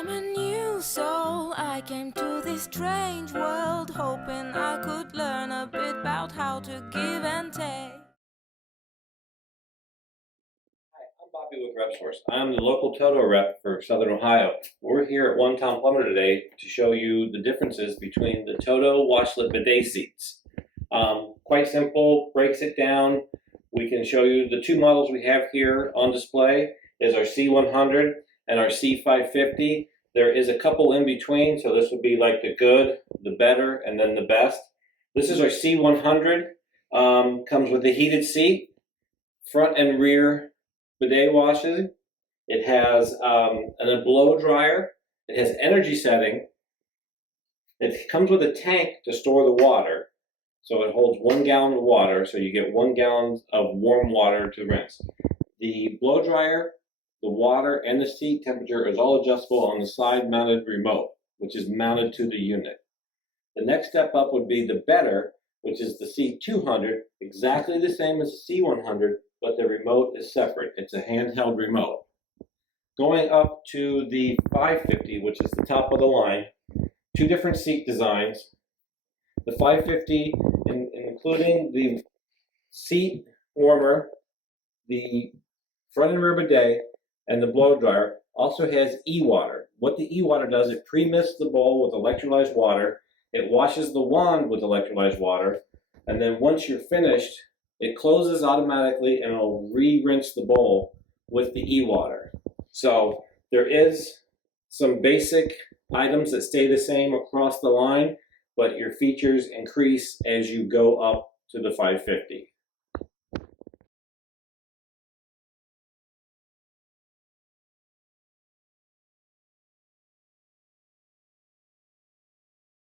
I'm a new soul, I came to this strange world, hoping I could learn a bit about how to give and take. I'm Bobby with RepSource. I'm the local Toto rep for Southern Ohio. We're here at One Town Plumber today to show you the differences between the Toto washlet bidet seats. Quite simple, breaks it down. We can show you the two models we have here on display is our C100 and our C550. There is a couple in between, so this would be like the good, the better, and then the best. This is our C100. Comes with a heated seat, front and rear bidet washes. It has a blow dryer. It has energy setting. It comes with a tank to store the water. So it holds 1 gallon of water, so you get 1 gallon of warm water to rinse. The blow dryer, the water, and the seat temperature is all adjustable on the side-mounted remote, which is mounted to the unit. The next step up would be the better, which is the C200, exactly the same as the C100, but the remote is separate. It's a handheld remote. Going up to the 550, which is the top of the line, two different seat designs. The 550, including the seat warmer, the front and rear bidet, and the blow dryer, also has e-water. What the e-water does, it pre-mists the bowl with electrolyzed water, it washes the wand with electrolyzed water, and then once you're finished, it closes automatically and it'll re-rinse the bowl with the e-water. So there is some basic items that stay the same across the line, but your features increase as you go up to the 550.